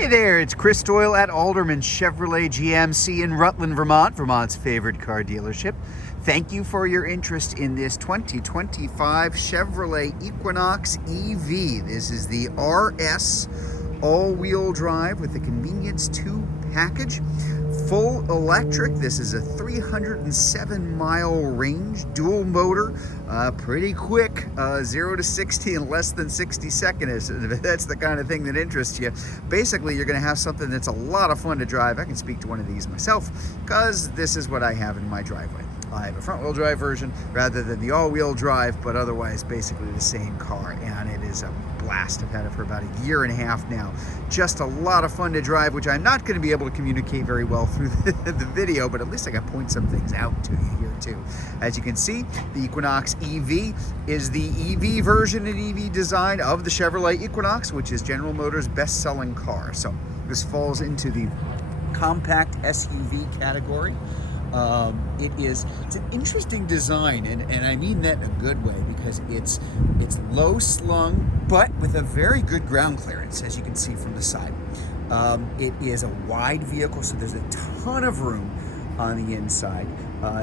Hey there, it's Chris Doyle at Alderman Chevrolet GMC in Rutland, Vermont, Vermont's favorite car dealership. Thank you for your interest in this 2025 Chevrolet Equinox EV. This is the RS all-wheel drive with the Convenience 2 package. Full electric. This is a 307-mile range, dual motor, pretty quick, 0 to 60 in less than 60 seconds. That's the kind of thing that interests you. Basically, you're going to have something that's a lot of fun to drive. I can speak to one of these myself because this is what I have in my driveway. I have a front-wheel drive version rather than the all-wheel drive, but otherwise basically the same car, and it is a blast. I've had it for about a year and a half now. Just a lot of fun to drive, which I'm not going to be able to communicate very well through the video, but at least I can point some things out to you here too. As you can see, the Equinox EV is the EV version and EV design of the Chevrolet Equinox, which is General Motors' best-selling car. So this falls into the compact SUV category. It's an interesting design, and I mean that in a good way, because it's low slung but with a very good ground clearance, as you can see from the side. It is a wide vehicle, so there's a ton of room on the inside.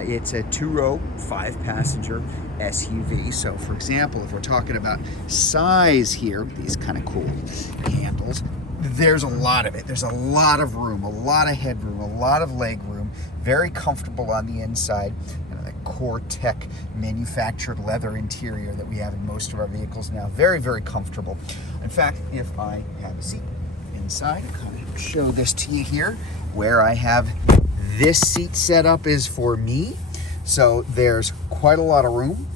It's a 2-row, 5-passenger SUV. So for example, if we're talking about size here, these kind of cool handles, there's a lot of it. There's a lot of room, a lot of headroom, a lot of leg room, very comfortable on the inside. That core tech manufactured leather interior that we have in most of our vehicles now. Very, very comfortable. In fact, if I have a seat inside, I'll kind of show this to you here, where I have this seat set up is for me. So there's quite a lot of room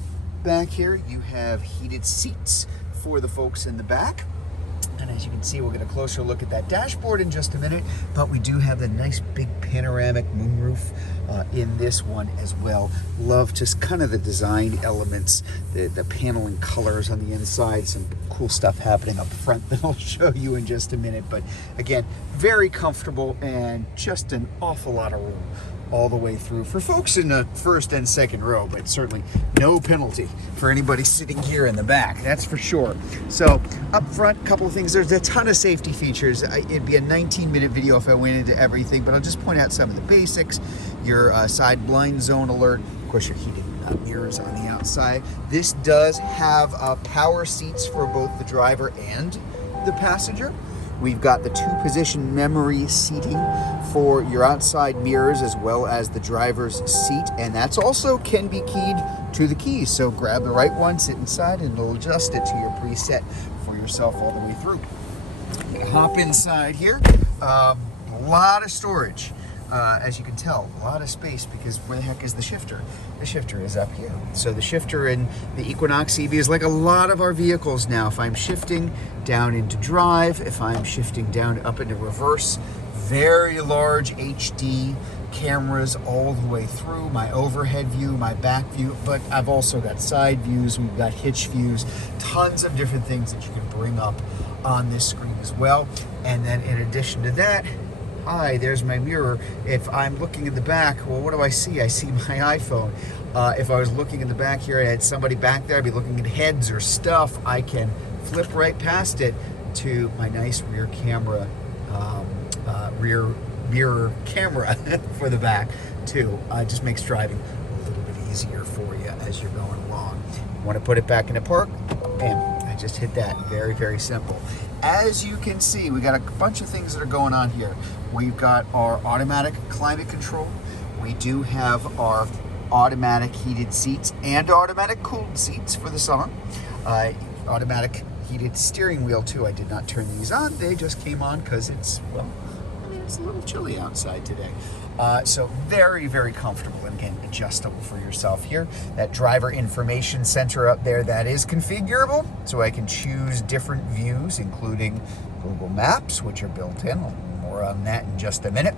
back here. You have heated seats for the folks in the back. And as you can see, we'll get a closer look at that dashboard in just a minute, but we do have the nice big panoramic moonroof in this one as well. Love just kind of the design elements, the paneling colors on the inside, some cool stuff happening up front that I'll show you in just a minute. But again, very comfortable and just an awful lot of room all the way through for folks in the first and second row, but certainly no penalty for anybody sitting here in the back, that's for sure. So up front, a couple of things. There's a ton of safety features. It'd be a 19-minute video if I went into everything, but I'll just point out some of the basics. Your side blind zone alert, of course your heated mirrors on the outside. This does have power seats for both the driver and the passenger. We've got the 2-position memory seating for your outside mirrors as well as the driver's seat, and that's also can be keyed to the keys. So grab the right one, sit inside, and it'll adjust it to your preset for yourself all the way through. Hop inside here, a lot of storage. As you can tell, a lot of space, because where the heck is the shifter? The shifter is up here. So the shifter in the Equinox EV is like a lot of our vehicles now. If I'm shifting down into drive, if I'm shifting down up into reverse, very large HD cameras all the way through, my overhead view, my back view, but I've also got side views, we've got hitch views, tons of different things that you can bring up on this screen as well. And then in addition to that, hi, there's my mirror. If I'm looking in the back, well, what do I see? I see my iPhone. If I was looking in the back here, I had somebody back there, I'd be looking at heads or stuff, I can flip right past it to my nice rear camera, rear mirror camera for the back too. Just makes driving a little bit easier for you as you're going along. Want to put it back in the park? Bam, I just hit that. Very, very simple. As you can see, we got a bunch of things that are going on here. We've got our automatic climate control. We do have our automatic heated seats and automatic cooled seats for the summer. Automatic heated steering wheel too. I did not turn these on. They just came on because it's, well, I mean, it's a little chilly outside today. So very, very comfortable, and again, adjustable for yourself here. That driver information center up there, that is configurable, so I can choose different views, including Google Maps, which are built in. More on that in just a minute.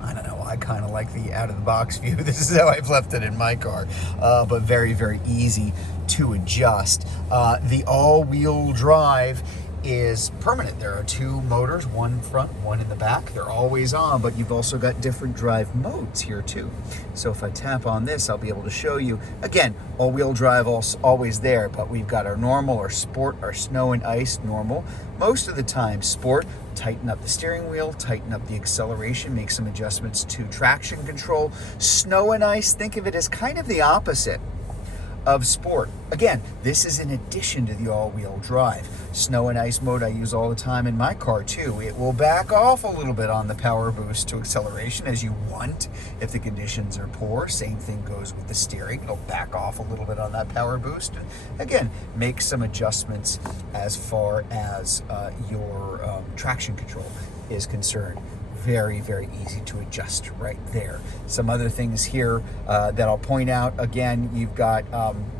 I don't know, I kind of like the out-of-the-box view. This is how I've left it in my car, but very, very easy to adjust. The all-wheel drive is permanent. There are two motors, one front, one in the back. They're always on, but you've also got different drive modes here too. So if I tap on this, I'll be able to show you, again, all-wheel drive always there, but we've got our normal, our sport, our snow and ice normal. Most of the time, sport, tighten up the steering wheel, tighten up the acceleration, make some adjustments to traction control. Snow and ice, think of it as kind of the opposite of sport. Again, this is in addition to the all-wheel drive. Snow and ice mode I use all the time in my car too. It will back off a little bit on the power boost to acceleration as you want if the conditions are poor. Same thing goes with the steering. It'll back off a little bit on that power boost. And again, make some adjustments as far as your traction control is concerned. Very, very easy to adjust right there. Some other things here that I'll point out. Again, you've got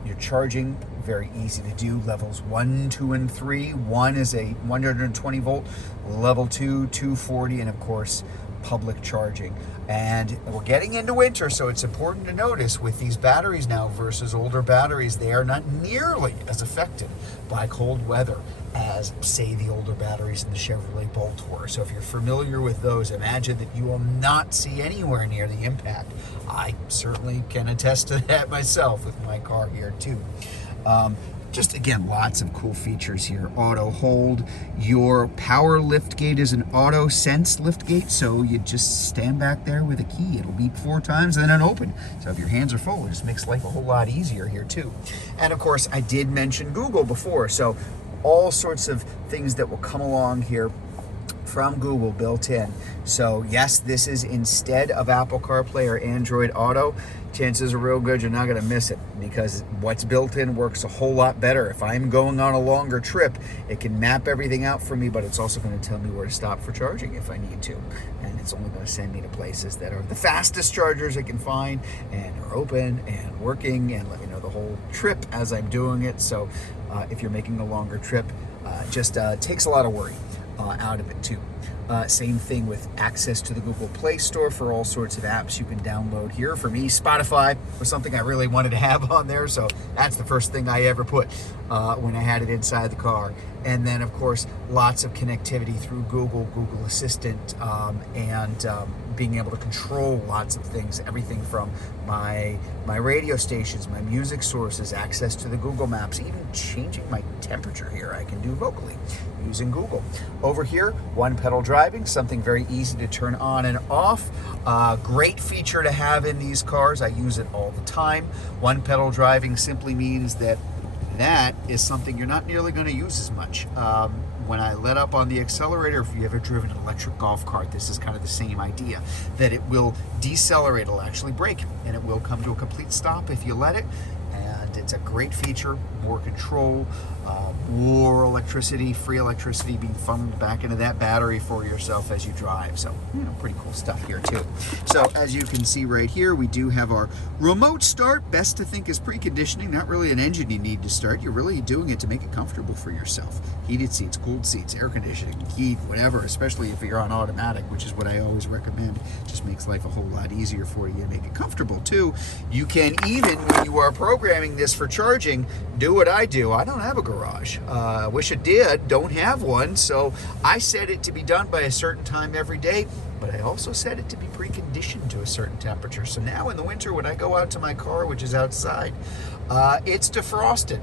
your charging, very easy to do. Levels 1, 2, and 3. 1 is a 120 volt, level 2, 240, and of course, public charging. And we're getting into winter, so it's important to notice with these batteries now versus older batteries, they are not nearly as affected by cold weather as, say, the older batteries in the Chevrolet Bolt were. So if you're familiar with those, imagine that you will not see anywhere near the impact. I certainly can attest to that myself with my car here too. Just again, lots of cool features here. Auto hold. Your power lift gate is an auto sense lift gate, so you just stand back there with a key. It'll beep 4 times and then open. So if your hands are full, it just makes life a whole lot easier here too. And of course, I did mention Google before, so all sorts of things that will come along here from Google built in. So yes, this is instead of Apple CarPlay or Android Auto. Chances are real good you're not going to miss it because what's built in works a whole lot better. If I'm going on a longer trip, it can map everything out for me, but it's also going to tell me where to stop for charging if I need to. And it's only going to send me to places that are the fastest chargers it can find and are open and working, and let me know the whole trip as I'm doing it. So if you're making a longer trip, just takes a lot of worry out of it too. Same thing with access to the Google Play Store for all sorts of apps you can download here. For me, Spotify was something I really wanted to have on there, so that's the first thing I ever put when I had it inside the car. And then, of course, lots of connectivity through Google Assistant, and being able to control lots of things, everything from my radio stations, my music sources, access to the Google Maps, even changing my temperature here I can do vocally using Google. Over here, one pedal driving, something very easy to turn on and off. Great feature to have in these cars. I use it all the time. One pedal driving simply means that is something you're not nearly going to use as much. When I let up on the accelerator, if you've ever driven an electric golf cart, this is kind of the same idea, that it will decelerate, it'll actually brake, and it will come to a complete stop if you let it. And it's a great feature, more control, more electricity, free electricity being funneled back into that battery for yourself as you drive. So, pretty cool stuff here too. So as you can see right here, we do have our remote start. Best to think is preconditioning, not really an engine you need to start. You're really doing it to make it comfortable for yourself. Heated seats, cooled seats, air conditioning, heat, whatever, especially if you're on automatic, which is what I always recommend. Just makes life a whole lot easier for you and make it comfortable too. You can even, when you are programming this for charging, do what I do. I don't have a garage. I wish I did, don't have one, so I set it to be done by a certain time every day, but I also set it to be preconditioned to a certain temperature. So now in the winter when I go out to my car, which is outside, it's defrosted.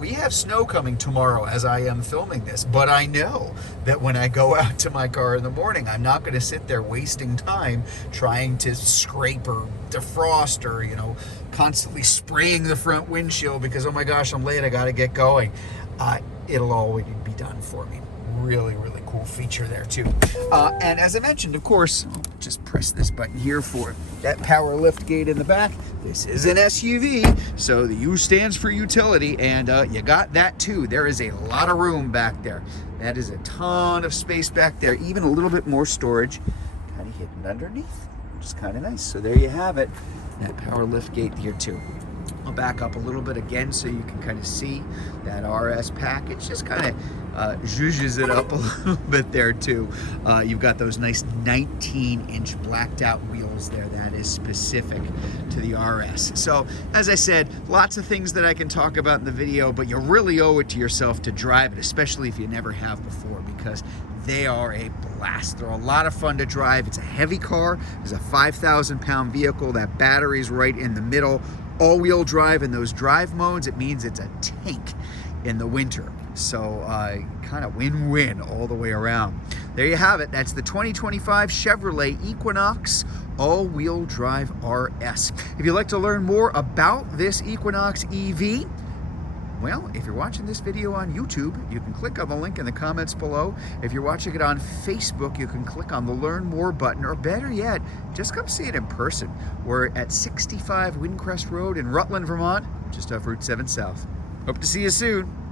We have snow coming tomorrow as I am filming this, but I know that when I go out to my car in the morning, I'm not going to sit there wasting time trying to scrape or defrost or, constantly spraying the front windshield because, oh my gosh, I'm late, I got to get going. It'll always be done for me. Really, really cool feature there too. And as I mentioned, of course, I'll just press this button here for that power lift gate in the back. This is an SUV, so the U stands for utility, and you got that too. There is a lot of room back there. That is a ton of space back there, even a little bit more storage kind of hidden underneath, which is kind of nice. So there you have it, that power lift gate here too. I'll back up a little bit again so you can kind of see that RS package. Just kind of zhuzhes it up a little bit there too. You've got those nice 19-inch blacked out wheels there. That is specific to the RS. So as I said, lots of things that I can talk about in the video, but you really owe it to yourself to drive it, especially if you never have before, because they are a blast. They're a lot of fun to drive. It's a heavy car. It's a 5,000-pound vehicle. That battery's right in the middle. All-wheel drive in those drive modes, it means it's a tank in the winter. So kind of win-win all the way around. There you have it. That's the 2025 Chevrolet Equinox all-wheel drive RS. If you'd like to learn more about this Equinox EV, well, if you're watching this video on YouTube, you can click on the link in the comments below. If you're watching it on Facebook, you can click on the Learn More button, or better yet, just come see it in person. We're at 65 Windcrest Road in Rutland, Vermont, just off Route 7 South. Hope to see you soon.